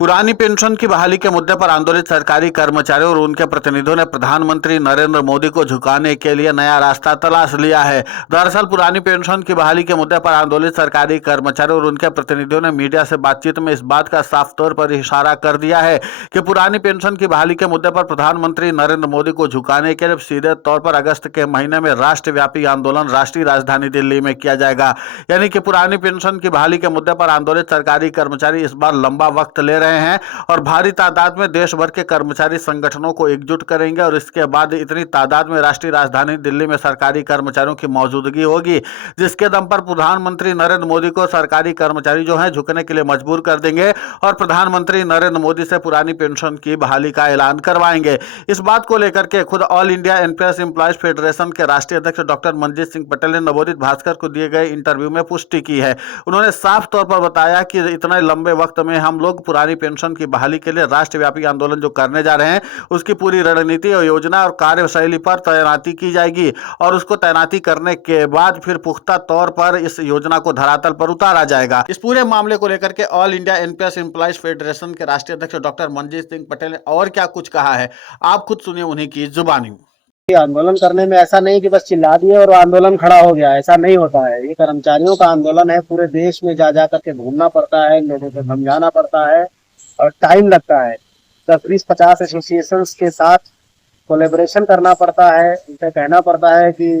पुरानी पेंशन की बहाली के मुद्दे पर आंदोलित सरकारी कर्मचारियों और उनके प्रतिनिधियों ने प्रधानमंत्री नरेंद्र मोदी को झुकाने के लिए नया रास्ता तलाश लिया है। दरअसल पुरानी पेंशन की बहाली के मुद्दे पर आंदोलित सरकारी कर्मचारियों और उनके प्रतिनिधियों ने मीडिया से बातचीत में इस बात का साफ तौर पर इशारा कर दिया है कि पुरानी पेंशन की बहाली के मुद्दे पर प्रधानमंत्री नरेंद्र मोदी को झुकाने के लिए सीधे तौर पर अगस्त के महीने में राष्ट्रव्यापी आंदोलन राष्ट्रीय राजधानी दिल्ली में किया जाएगा। यानी कि पुरानी पेंशन की बहाली के मुद्दे पर आंदोलित सरकारी कर्मचारी इस बार लंबा वक्त ले रहे हैं और भारी तादाद में देश भर के कर्मचारी संगठनों को एकजुट करेंगे और इसके बाद इतनी तादाद में राष्ट्रीय राजधानी दिल्ली में सरकारी कर्मचारियों की मौजूदगी होगी जिसके दम पर प्रधानमंत्री नरेंद्र मोदी को सरकारी कर्मचारी जो हैं झुकने के लिए मजबूर कर देंगे और प्रधानमंत्री नरेंद्र मोदी से पुरानी पेंशन की बहाली का ऐलान करवाएंगे। इस बात को लेकर के खुद all India NPS employees federation के राष्ट्रीय अध्यक्ष डॉक्टर मनजीत सिंह पटेल ने नवोदित भास्कर को दिए गए इंटरव्यू में पुष्टि की है। उन्होंने साफ तौर पर बताया कि इतने लंबे वक्त में हम लोग पुरानी पेंशन की बहाली के लिए राष्ट्रव्यापी आंदोलन जो करने जा रहे हैं उसकी पूरी रणनीति और योजना और कार्यशैली पर तैनाती की जाएगी और उसको तैनाती करने के बाद फिर पुख्ता तौर पर इस योजना को धरातल पर उतारा जाएगा। इस पूरे मामले को लेकर के all India NPS employees federation के राष्ट्रीय अध्यक्ष डॉक्टर मनजीत सिंह पटेल ने और क्या कुछ कहा है, आप खुद सुनिए उन्हीं की जुबानी। आंदोलन करने में ऐसा नहीं कि बस चिल्ला दिए और आंदोलन खड़ा हो गया, ऐसा नहीं होता है। ये कर्मचारियों का आंदोलन है, पूरे देश में जा जा करके घूमना पड़ता है, लोगों को समझाना पड़ता है और टाइम लगता है। 10-20-50 एसोसिएशन के साथ कोलेबोरेशन करना पड़ता है, उनसे कहना पड़ता है कि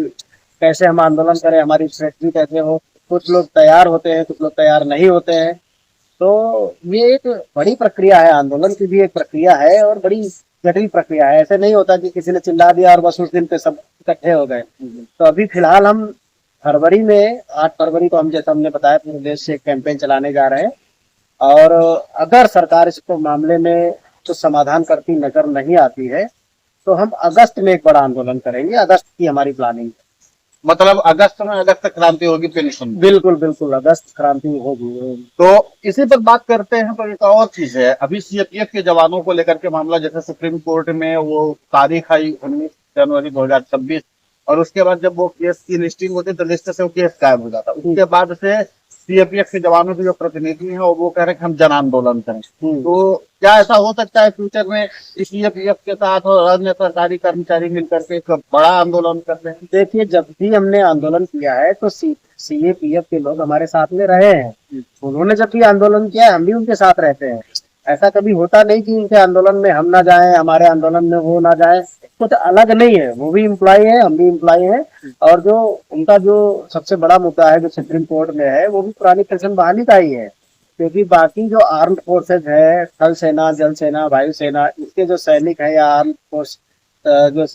कैसे हम आंदोलन करें, हमारी स्ट्रेटजी कैसे हो। कुछ लोग तैयार होते हैं, कुछ लोग तैयार नहीं होते हैं। तो ये एक बड़ी प्रक्रिया है, आंदोलन की भी एक प्रक्रिया है और बड़ी जटिल प्रक्रिया है। ऐसे नहीं होता कि किसी ने चिल्ला दिया और बस उस दिन पे सब इकट्ठे हो गए। तो अभी फिलहाल हम फरवरी में 8 फरवरी को हम जैसा हमने बताया पूरे देश से एक कैंपेन चलाने जा रहे हैं और अगर सरकार इसको मामले में तो समाधान करती नजर नहीं आती है तो हम अगस्त में एक बड़ा आंदोलन करेंगे। अगस्त की हमारी प्लानिंग है। मतलब अगस्त में अगस्त क्रांति होगी पेंशन में। बिल्कुल बिल्कुल अगस्त क्रांति होगी। तो इसी पर बात करते हैं। तो एक और चीज है, अभी सीएपीएफ के जवानों को लेकर के मामला, जैसे सुप्रीम कोर्ट में वो तारीख आई 19 जनवरी 2026 और उसके बाद जब वो केस की लिस्टिंग होती तो लिस्ट से वो केस गायब हो जाता। उसके बाद से सीएपीएफ के जवानों के जो प्रतिनिधि हैं वो कह रहे हैं कि हम जन आंदोलन करें। तो क्या ऐसा हो सकता है फ्यूचर में सीएपीएफ के साथ और अन्य सरकारी कर्मचारी मिलकर के एक बड़ा आंदोलन कर रहे हैं? देखिए, जब भी हमने आंदोलन किया है तो सीएपीएफ के लोग हमारे साथ में रहे हैं। उन्होंने जब भी आंदोलन किया है हम भी उनके साथ रहते हैं। ऐसा कभी होता नहीं कि उनके आंदोलन में हम ना जाएं, हमारे आंदोलन में वो ना जाएं। कुछ अलग नहीं है, वो भी इम्प्लॉय है, हम भी इम्प्लॉय हैं। और जो उनका जो सबसे बड़ा मुद्दा है जो सुप्रीम कोर्ट में है वो भी पुरानी पेंशन बहाली का ही है। क्योंकि बाकी जो आर्म्ड फोर्सेज है, थल सेना, जल सेना, वायु सेना, इसके जो सैनिक है या आर्म्ड फोर्स जो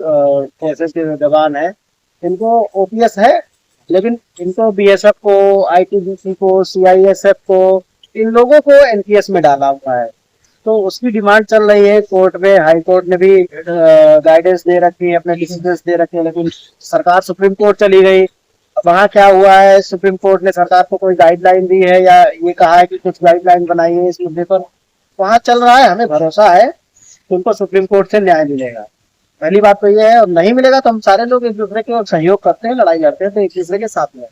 फोर्सेज के जवान है, इनको ओपीएस है, लेकिन इनको बीएसएफ को, आईटीबीपी को, सीआईएसएफ को, इन लोगों को एनपीएस में डाला हुआ है। तो उसकी डिमांड चल रही है कोर्ट में। हाई कोर्ट ने भी गाइडेंस दे रखी है, अपने डिसीजंस दे रखे हैं, लेकिन सरकार सुप्रीम कोर्ट चली गई। वहाँ क्या हुआ है, सुप्रीम कोर्ट ने सरकार को कोई गाइडलाइन दी है या ये कहा है कि कुछ गाइडलाइन बनाई है इस मुद्दे पर, वहाँ चल रहा है। हमें भरोसा है कि उनको सुप्रीम कोर्ट से न्याय मिलेगा। पहली बात तो ये है, और नहीं मिलेगा तो हम सारे लोग एक दूसरे के सहयोग करते हैं, लड़ाई लड़ते हैं, तो एक दूसरे के साथ में।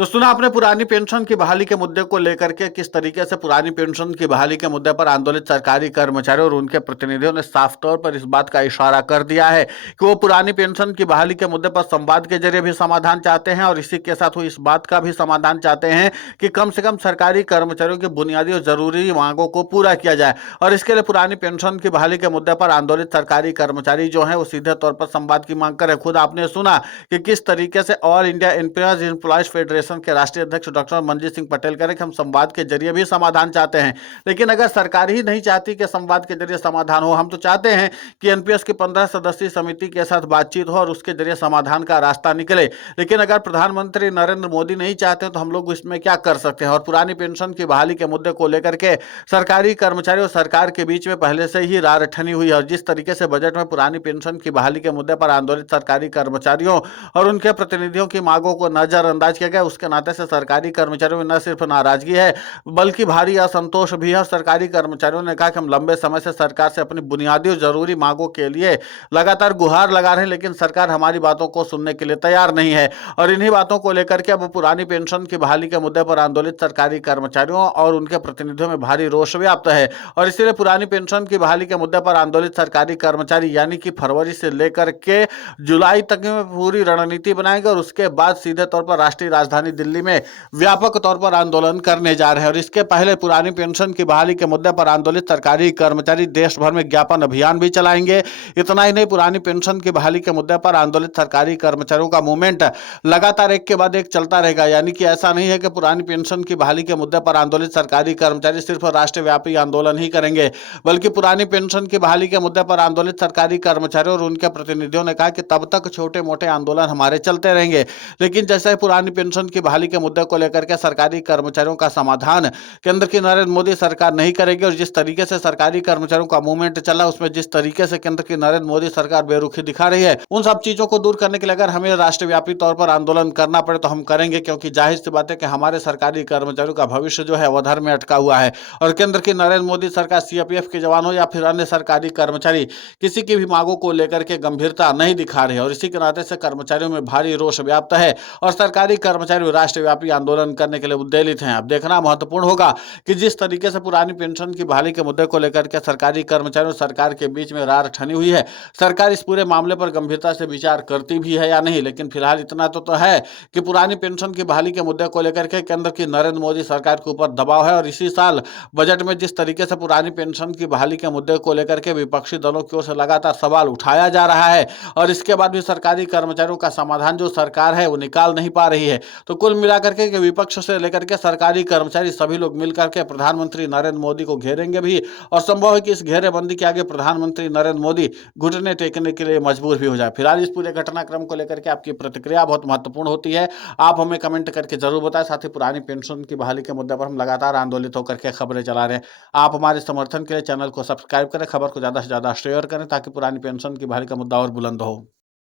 तो सुना आपने पुरानी पेंशन की बहाली के मुद्दे को लेकर के किस तरीके से पुरानी पेंशन की बहाली के मुद्दे पर आंदोलित सरकारी कर्मचारियों और उनके प्रतिनिधियों ने साफ तौर पर इस बात का इशारा कर दिया है कि वो पुरानी पेंशन की बहाली के मुद्दे पर संवाद के जरिए भी समाधान चाहते हैं और इसी के साथ वो इस बात का भी समाधान चाहते हैं कि कम से कम सरकारी कर्मचारियों की बुनियादी और जरूरी मांगों को पूरा किया जाए। और इसके लिए पुरानी पेंशन की बहाली के मुद्दे पर आंदोलित सरकारी कर्मचारी जो है वो सीधे तौर पर संवाद की मांग करें। खुद आपने सुना कि किस तरीके से ऑल इंडिया एम्प्लॉयज फेडरेशन के राष्ट्रीय अध्यक्ष डॉक्टर मनजीत सिंह पटेल कह रहे कि हम संवाद के जरिए भी समाधान चाहते हैं, लेकिन अगर सरकार ही नहीं चाहती कि संवाद के जरिए समाधान हो, हम तो चाहते हैं कि एनपीएस की 15 सदस्यीय समिति के साथ बातचीत हो और उसके जरिए समाधान का रास्ता निकले। लेकिन अगर प्रधानमंत्री नरेंद्र मोदी नहीं चाहते तो हम लोग इसमें क्या कर सकते हैं। और पुरानी पेंशन की बहाली के मुद्दे को लेकर के सरकारी कर्मचारी और सरकार के बीच में पहले से ही रारठनी हुई है और जिस तरीके से बजट में पुरानी पेंशन की बहाली के मुद्दे पर आंदोलित सरकारी कर्मचारियों और उनके प्रतिनिधियों की मांगों को नजरअंदाज किया गया, उसके नाते से सरकारी कर्मचारियों में न सिर्फ नाराजगी है बल्कि भारी असंतोष भी है। सरकारी कर्मचारियों ने कहा कि हम लंबे समय से सरकार से अपनी बुनियादी और जरूरी मांगों के लिए लगातार गुहार लगा रहे हैं, लेकिन सरकार हमारी बातों को सुनने के लिए तैयार नहीं है। और इन्हीं बातों को लेकर के अब पुरानी पेंशन की बहाली के मुद्दे पर आंदोलित सरकारी कर्मचारियों और उनके प्रतिनिधियों में भारी रोष व्याप्त है। और इसीलिए पुरानी पेंशन की बहाली के मुद्दे पर आंदोलित सरकारी कर्मचारी यानी कि फरवरी से लेकर के जुलाई तक में पूरी रणनीति बनाएंगे और उसके बाद सीधे तौर पर राष्ट्रीय राजधानी दिल्ली में व्यापक तौर पर आंदोलन करने जा रहे हैं। और इसके पहले पुरानी पेंशन की बहाली के मुद्दे पर आंदोलित सरकारी कर्मचारी देश भर में ज्ञापन अभियान भी चलाएंगे। इतना ही नहीं, पुरानी पेंशन की बहाली के मुद्दे पर आंदोलित सरकारी कर्मचारियों का मूवमेंट लगातार एक के बाद एक चलता रहेगा। यानी कि ऐसा नहीं है कि पुरानी पेंशन की बहाली के मुद्दे पर आंदोलित सरकारी कर्मचारी सिर्फ राष्ट्रव्यापी आंदोलन ही करेंगे, बल्कि पुरानी पेंशन की बहाली के मुद्दे पर आंदोलित सरकारी कर्मचारियों और उनके प्रतिनिधियों ने कहा कि तब तक छोटे मोटे आंदोलन हमारे चलते रहेंगे, लेकिन जैसे ही पुरानी पेंशन की बहाली के मुद्दे को लेकर के सरकारी कर्मचारियों का समाधान केंद्र की नरेंद्र मोदी सरकार नहीं करेगी और जिस तरीके से सरकारी कर्मचारियों का मूवमेंट चला उसमें जिस तरीके से केंद्र की नरेंद्र मोदी सरकार बेरुखी दिखा रही है, उन सब चीजों को दूर करने के लिए अगर हमें राष्ट्रव्यापी तौर पर आंदोलन करना पड़े तो हम करेंगे, क्योंकि जाहिर सी बात है कि हमारे सरकारी कर्मचारियों का भविष्य जो है वो अधर में अटका हुआ है। और केंद्र की नरेंद्र मोदी सरकार सीआरपीएफ के जवानों या फिर अन्य सरकारी कर्मचारी किसी की भी मांगों को लेकर के गंभीरता नहीं दिखा रहे और इसी के नाते से कर्मचारियों में भारी रोष व्याप्त है और सरकारी कर्मचारी राष्ट्रव्यापी आंदोलन करने के लिए उद्वेलित हैं। अब देखना महत्वपूर्ण होगा कि जिस तरीके से पुरानी पेंशन की बहाली के मुद्दे को लेकर के सरकारी कर्मचारियों और सरकार के बीच में रार ठनी हुई है, सरकार इस पूरे मामले पर गंभीरता से विचार करती भी है या नहीं। लेकिन फिलहाल इतना तो है कि पुरानी पेंशन की बहाली के मुद्दे को लेकर के केंद्र की नरेंद्र मोदी सरकार के ऊपर दबाव है और इसी साल बजट में जिस तरीके से पुरानी पेंशन की बहाली के मुद्दे को लेकर के विपक्षी दलों की ओर से लगातार सवाल उठाया जा रहा है और इसके बाद भी सरकारी कर्मचारियों का समाधान जो सरकार है वो निकाल नहीं पा रही है। तो कुल मिलाकर के विपक्ष से लेकर के सरकारी कर्मचारी सभी लोग मिलकर के प्रधानमंत्री नरेंद्र मोदी को घेरेंगे भी और संभव है कि इस घेरेबंदी के आगे प्रधानमंत्री नरेंद्र मोदी घुटने टेकने के लिए मजबूर भी हो जाए। फिलहाल इस पूरे घटनाक्रम को लेकर के आपकी प्रतिक्रिया बहुत महत्वपूर्ण होती है, आप हमें कमेंट करके जरूर बताएं। साथ ही पुरानी पेंशन की बहाली के मुद्दे पर हम लगातार आंदोलित होकर के खबरें चला रहे हैं। आप हमारे समर्थन के लिए चैनल को सब्सक्राइब करें, खबर को ज्यादा से ज्यादा शेयर करें ताकि पुरानी पेंशन की बहाली का मुद्दा और बुलंद हो।